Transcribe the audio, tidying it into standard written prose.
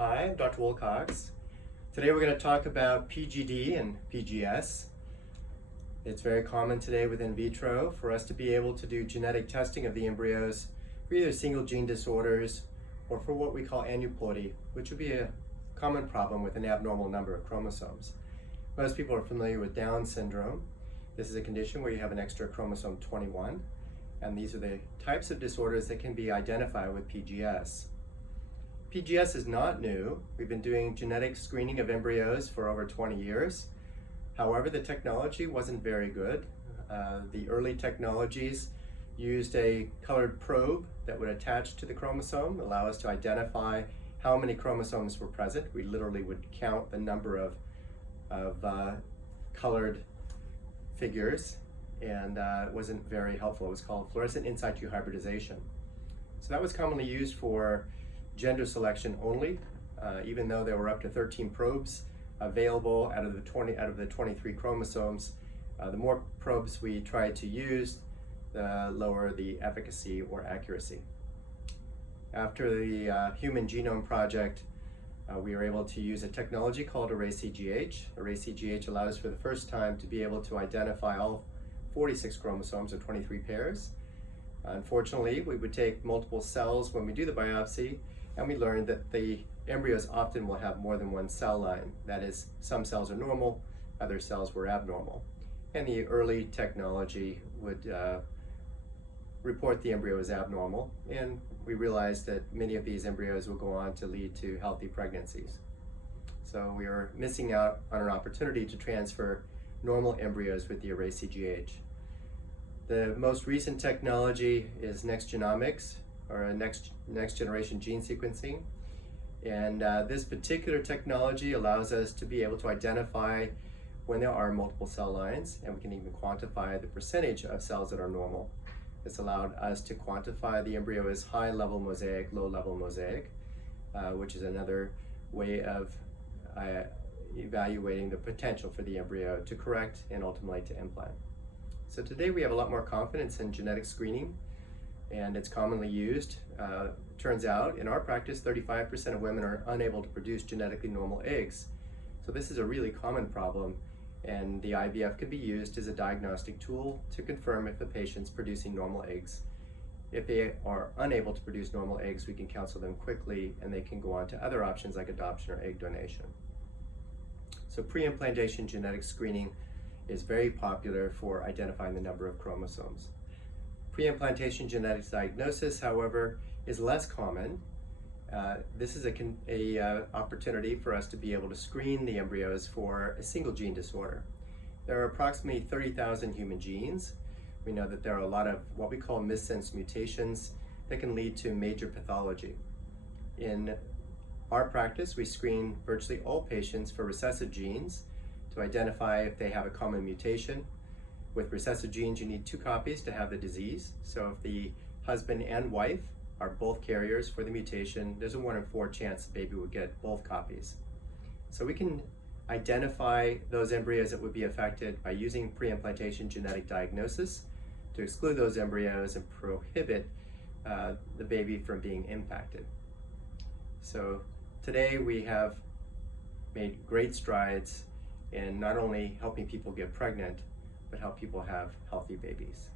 Hi, I'm Dr. Wilcox. Today we're going to talk about PGD and PGS. It's very common today with in vitro for us to be able to do genetic testing of the embryos for either single gene disorders or for what we call aneuploidy, which would be a common problem with an abnormal number of chromosomes. Most people are familiar with Down syndrome. This is a condition where you have an extra chromosome 21, and these are the types of disorders that can be identified with PGS. PGS is not new. We've been doing genetic screening of embryos for over 20 years. However, the technology wasn't very good. The early technologies used a colored probe that would attach to the chromosome, allow us to identify how many chromosomes were present. We literally would count the number of colored figures, and it wasn't very helpful. It was called fluorescent in situ hybridization. So that was commonly used for gender selection only, even though there were up to 13 probes available out of the 23 chromosomes. The more probes we tried to use, the lower the efficacy or accuracy. After the Human Genome Project, we were able to use a technology called ArrayCGH. ArrayCGH allowed us for the first time to be able to identify all 46 chromosomes or 23 pairs. Unfortunately, we would take multiple cells when we do the biopsy, and we learned that the embryos often will have more than one cell line. That is, some cells are normal, other cells were abnormal. And the early technology would report the embryo as abnormal, and we realized that many of these embryos will go on to lead to healthy pregnancies. So we are missing out on an opportunity to transfer normal embryos with the ArrayCGH. The most recent technology is next genomics, or next generation gene sequencing. And this particular technology allows us to be able to identify when there are multiple cell lines, and we can even quantify the percentage of cells that are normal. This allowed us to quantify the embryo as high-level mosaic, low-level mosaic, which is another way of evaluating the potential for the embryo to correct and ultimately to implant. So today we have a lot more confidence in genetic screening, and it's commonly used. Turns out, in our practice, 35% of women are unable to produce genetically normal eggs. So this is a really common problem, and the IVF can be used as a diagnostic tool to confirm if the patient's producing normal eggs. If they are unable to produce normal eggs, we can counsel them quickly, and they can go on to other options like adoption or egg donation. So pre-implantation genetic screening is very popular for identifying the number of chromosomes. Pre-implantation genetic diagnosis, however, is less common. This is a opportunity for us to be able to screen the embryos for a single gene disorder. There are approximately 30,000 human genes. We know that there are a lot of what we call missense mutations that can lead to major pathology. In our practice, we screen virtually all patients for recessive genes to identify if they have a common mutation. With recessive genes, you need 2 copies to have the disease. So if the husband and wife are both carriers for the mutation, there's a 1 in 4 chance the baby would get both copies. So we can identify those embryos that would be affected by using pre-implantation genetic diagnosis to exclude those embryos and prohibit the baby from being impacted. So today we have made great strides in not only helping people get pregnant, but help people have healthy babies.